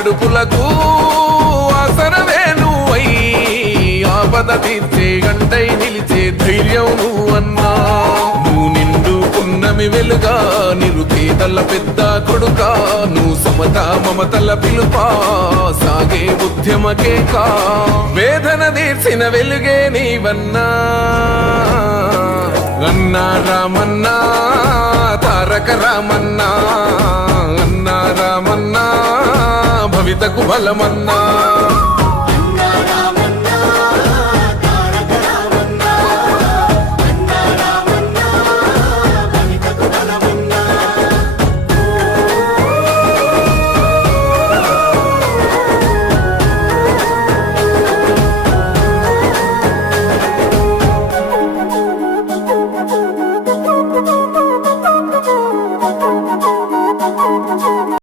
కడుపులకు ఆసరవే నువ్వై ఆపద తీర్చే గంటై నిలిచే ధైర్యం నువ్వన్నా. నువ్వు నిండు పున్నమి వెలుగా నిరుపేదల పెద్ద కొడుకా, నువ్వు సమత మమతల పిలుపా సాగే ఉద్యమకే కా. వేదన తీర్చిన వెలుగే నీవన్నా అన్నా రామన్నా తారక రామన్నా, అన్నా రామన్నా భవితకు బలమన్నా.